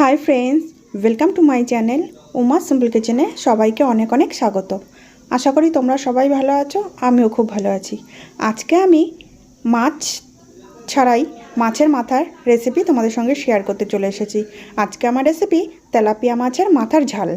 Hi friends welcome to my channel Uma simple কিচেনে সবাইকে অনেক অনেক স্বাগত। আশা করি তোমরা সবাই ভালো আছো, আমিও খুব ভালো আছি। আজকে আমি মাছ ছাড়াই, মাছের মাথার রেসিপি তোমাদের সঙ্গে শেয়ার করতে চলে এসেছি। আজকে আমার রেসিপি তেলাপিয়া মাছের মাথার ঝাল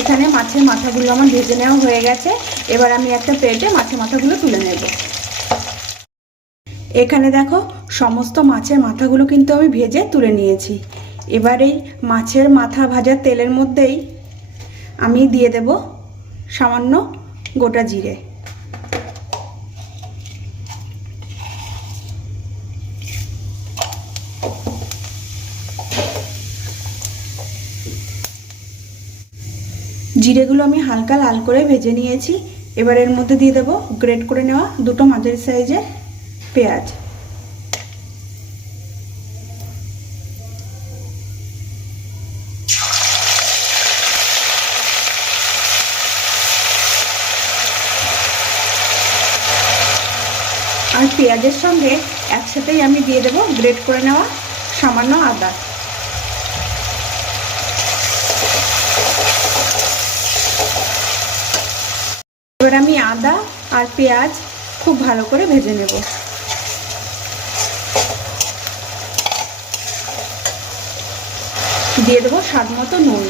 এখানে মাছের মাথাগুলো আমার ভেজে নেওয়া হয়ে গেছে। এবার আমি একটা প্লেটে মাছের মাথাগুলো তুলে নেব। এখানে দেখো, সমস্ত মাছের মাথাগুলো কিন্তু আমি ভেজে তুলে নিয়েছি। এবার এই মাছের মাথা ভাজার তেলের মধ্যেই আমি দিয়ে দেব সামান্য গোটা জিরে। জিরেগুলো আমি হালকা লাল করে ভেজে নিয়েছি। এবার এর মধ্যে দিয়ে দেবো গ্রেট করে নেওয়া দুটো মাঝারি সাইজের পেঁয়াজ। আর পেঁয়াজের সঙ্গে একসাথেই আমি দিয়ে দেবো গ্রেট করে নেওয়া সামান্য আদা। আমি আদা আর পেঁয়াজ খুব ভালো করে ভেজে নেব। দিয়ে দেবো স্বাদ মতো নুন।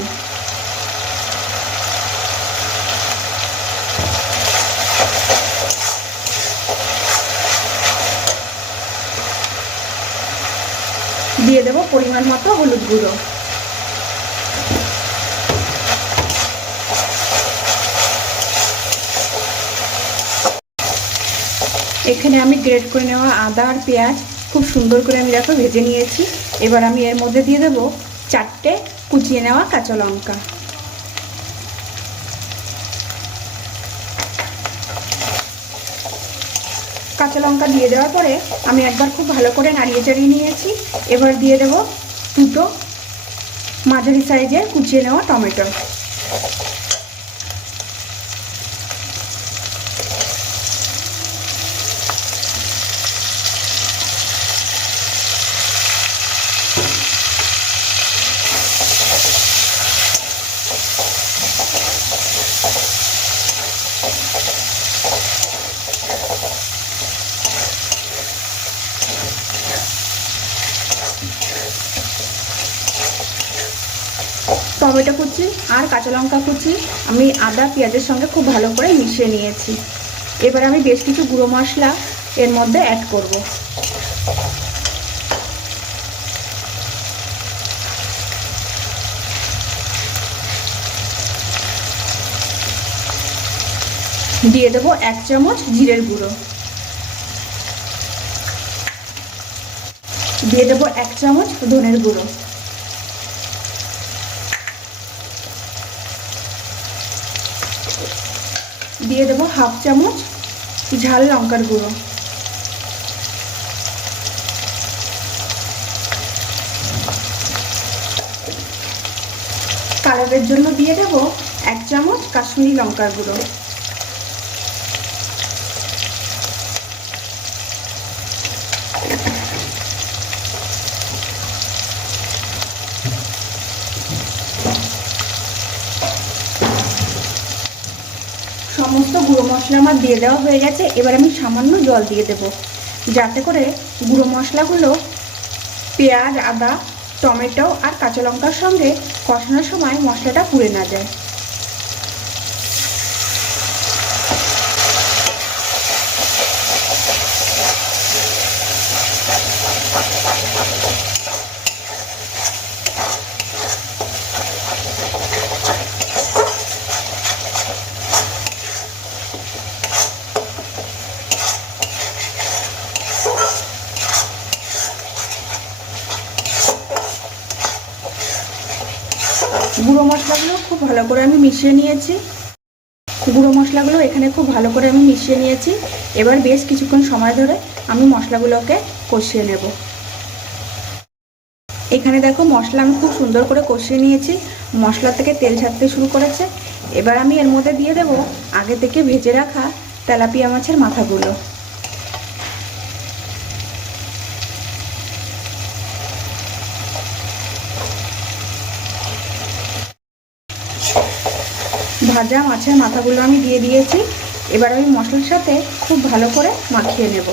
দিয়ে দেবো পরিমাণ মতো হলুদ গুঁড়ো। এখানে আমি গ্রেড করে নেওয়া আদা আর পেঁয়াজ খুব সুন্দর করে আমি দেখো ভেজে নিয়েছি। এবার আমি এর মধ্যে দিয়ে দেবো চারটে কুচিয়ে নেওয়া কাঁচা লঙ্কা। কাঁচা লঙ্কা দিয়ে দেওয়ার পরে আমি একবার খুব ভালো করে নাড়িয়ে চাড়িয়ে নিয়েছি। এবার দিয়ে দেবো দুটো মাঝারি সাইজের কুচিয়ে নেওয়া টমেটো। টমেটো কুচি আর কাঁচা লঙ্কা কুচি আমি আদা পেঁয়াজের সঙ্গে খুব ভালো করে মিশিয়ে নিয়েছি। এবার আমি বেশ কিছু গুঁড়ো মশলা এর মধ্যে অ্যাড করব। দিয়ে দেবো এক চামচ জিরের গুঁড়ো। দিয়ে দেবো এক চামচ ধনের গুঁড়ো। দিয়ে দেবো হাফ চামচ ঝাল লঙ্কার গুঁড়ো। কালারের জন্য দিয়ে দেবো এক চামচ কাশ্মীরি লঙ্কার গুঁড়ো সমস্ত গুঁড়ো মশলা আমার দিয়ে দেওয়া হয়ে গেছে, এবার আমি সামান্য জল দিয়ে দেব। যাতে করে গুঁড়ো মশলাগুলো পেঁয়াজ, আদা, টমেটো আর কাঁচা লঙ্কার সঙ্গে কষানোর সময় মশলাটা পুড়ে না যায়। খুব ভালো করে আমি মিশিয়ে নিয়েছি। গুঁড়ো মশলাগুলো এখানে খুব ভালো করে আমি মিশিয়ে নিয়েছি। এবার বেশ কিছুক্ষণ সময় ধরে আমি মশলাগুলোকে কষিয়ে নেব। এখানে দেখো মশলা আমি খুব সুন্দর করে কষিয়ে নিয়েছি। মশলা থেকে তেল ছাড়তে শুরু করেছে। এবার আমি এর মধ্যে দিয়ে দেব আগে থেকে ভেজে রাখা তেলাপিয়া মাছের মাথাগুলো। ভাজা মাছের মাথাগুলো আমি দিয়ে দিয়েছি। এবার আমি মশলার সাথে খুব ভালো করে মাখিয়ে নেব।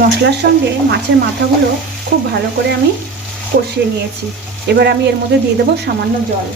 মশলার সঙ্গে মাছের মাথাগুলো খুব ভালো করে আমি কষিয়ে নিয়েছি। এবার আমি এর মধ্যে দিয়ে দেবো সামান্য জল।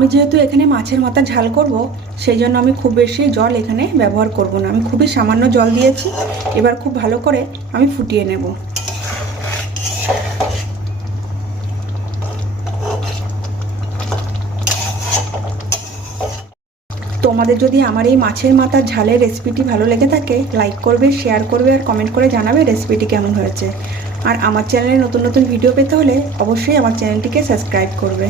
আমি যেহেতু এখানে মাছের মাথা ঝাল করব, সেই জন্য আমি খুব বেশি জল এখানে ব্যবহার করব না। আমি খুবই সামান্য জল দিয়েছি, এবার খুব ভালো করে আমি ফুটিয়ে নেব। তোমাদের যদি আমার এই মাছের মাথার ঝালের রেসিপিটি ভালো লেগে থাকে লাইক করবে শেয়ার করবে আর কমেন্ট করে জানাবে রেসিপিটি কেমন হয়েছে। আর আমার চ্যানেলে নতুন নতুন ভিডিও পেতে হলে অবশ্যই আমার চ্যানেলটিকে সাবস্ক্রাইব করবে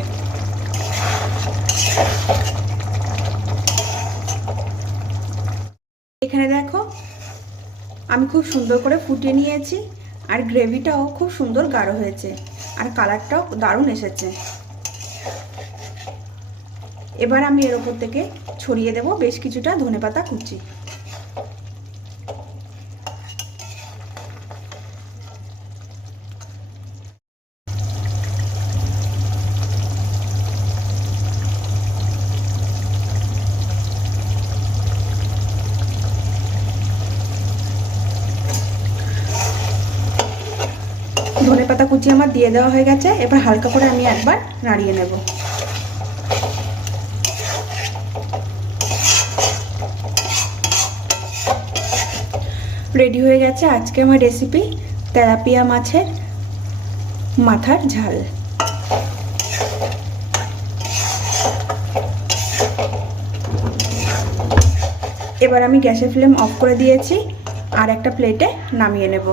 এখানে দেখো আমি খুব সুন্দর করে ফুটিয়ে নিয়েছি, আর গ্রেভিটাও খুব সুন্দর গাঢ় হয়েছে, আর কালারটাও দারুণ এসেছে। এবার আমি এর ওপর থেকে ছড়িয়ে দেব বেশ কিছুটা ধনেপাতা কুচি। পাতা কুচি আমার দিয়ে দেওয়া হয়ে গেছে, এবার হালকা করে আমি একবার নাড়িয়ে নেব। রেডি হয়ে গেছে আজকে আমার রেসিপি, তেলাপিয়া মাছের মাথার ঝাল। এবার আমি গ্যাসের ফ্লেম অফ করে দিয়েছি, আর একটা প্লেটে নামিয়ে নেব।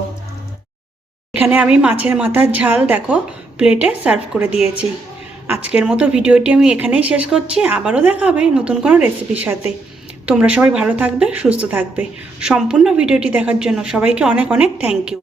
এখানে আমি মাছের মাথার ঝাল দেখো প্লেটে সার্ভ করে দিয়েছি। আজকের মতো ভিডিওটি আমি এখানেই শেষ করছি, আবারও দেখা হবে নতুন কোনো রেসিপির সাথে। তোমরা সবাই ভালো থাকবে, সুস্থ থাকবে। সম্পূর্ণ ভিডিওটি দেখার জন্য সবাইকে অনেক অনেক থ্যাংক ইউ